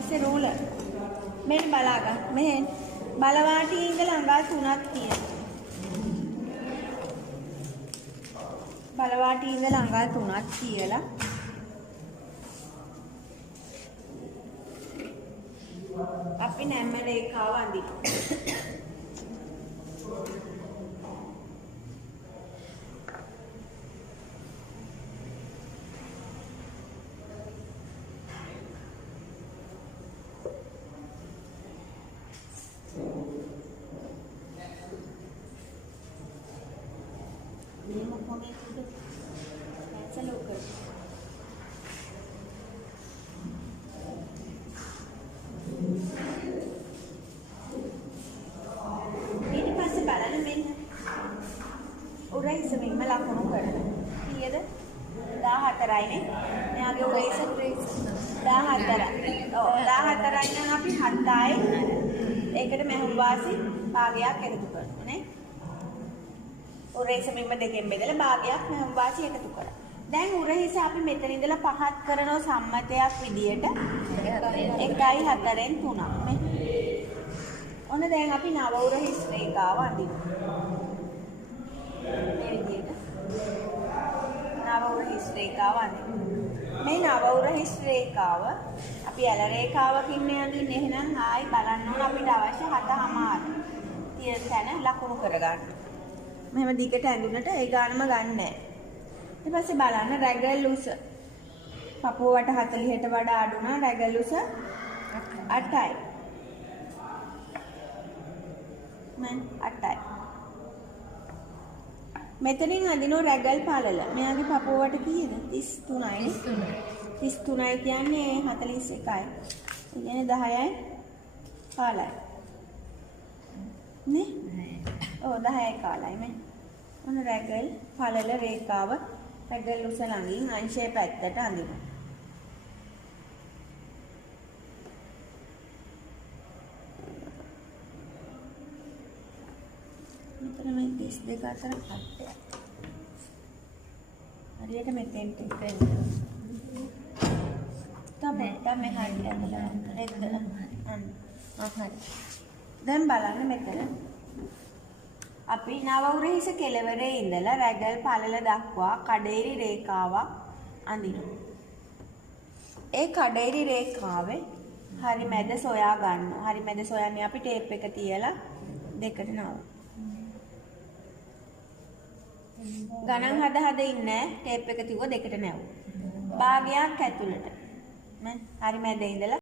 පස්සේ රූලර්. මෙන්න බලාගන්න. මෙහෙන් බලවාටියේ ඉඳලා අඟල් 3ක් තියෙනවා. බලවාටියේ ඉඳලා අඟල් 3ක් කියලා අපි නැම්ම රේඛාව අඳිනවා. ये मुखों में कैंसल होकर ඊට පස්සේ බලන්න මෙන්න උරහිස මෙන්න ලකුණු කරලා කීයද 14යිනේ මෙයාගේ උරහිස 14යි ඔව් 14යි නම් අපි 7යි ඒකට මහුම් වාසි භාගයක් එකතු කරනවා නේ උරහිස මෙන්න දෙකෙන් බෙදලා භාගයක් මහුම් වාසි එකතු කරා දැන් උරහිස අපි මෙතන ඉඳලා පහත් කරන සම්මතයක් විදියට 1/4න් 3ක් නේ ඔන්න දැන් අපි නව උරහිස් රේඛාව අඳිනවා. මේ විදිහට නව උරහිස් රේඛාව අඳිනවා. මේ නව උරහිස් රේඛාව අපි ඇල රේඛාවකින් අඳින්නේ එහෙනම් ආයි බලන්න ඕන අපිට අවශ්‍ය 7මාර. තියෙන තැන ලකුණු කරගන්න. මෙහෙම දිගට ඇඳුනට ඒ ගානම ගන්නෑ. ඊට පස්සේ බලන්න රැගල් උස. පපුව වට 40ට වඩා අඩු නම් රැගල් උස 8යි. මම 8යි. මෙතනින් අදිනෝ රැගල් පළල. මෙයාගේ පපුවට කීයද? 33යි. 33යි කියන්නේ 41යි. ඒ කියන්නේ 10යි 15යි. නේ? ඔව් 10යි 15යි මේ. ඔන්න රැගල් පළල රේඛාව රැගල් උස ළඟින් අංශය පැත්තට අඳිනවා. මෙතන මේ 32 අතර කට්ටයක්. හරියට මෙතෙන්ට ඉතින්. තමයි හරියට ඇදලා හරි. දැන් බලන්න මෙතන. අපි නව උරහිස කෙළවරේ ඉඳලා රැගල් පළල දක්වා කඩේරි රේඛාවක් අඳිනවා. ඒ කඩේරි රේඛාවේ හරි මැද සොයා ගන්නවා. හරි මැද සොයන්නේ අපි ටේප් එක තියලා දෙකට නව. ගණන් හද ඉන්නේ ටේප් එක තියුව දෙකට නැවුවා. භාගයක් ඇතුළට. මම හරි මැද ඉඳලා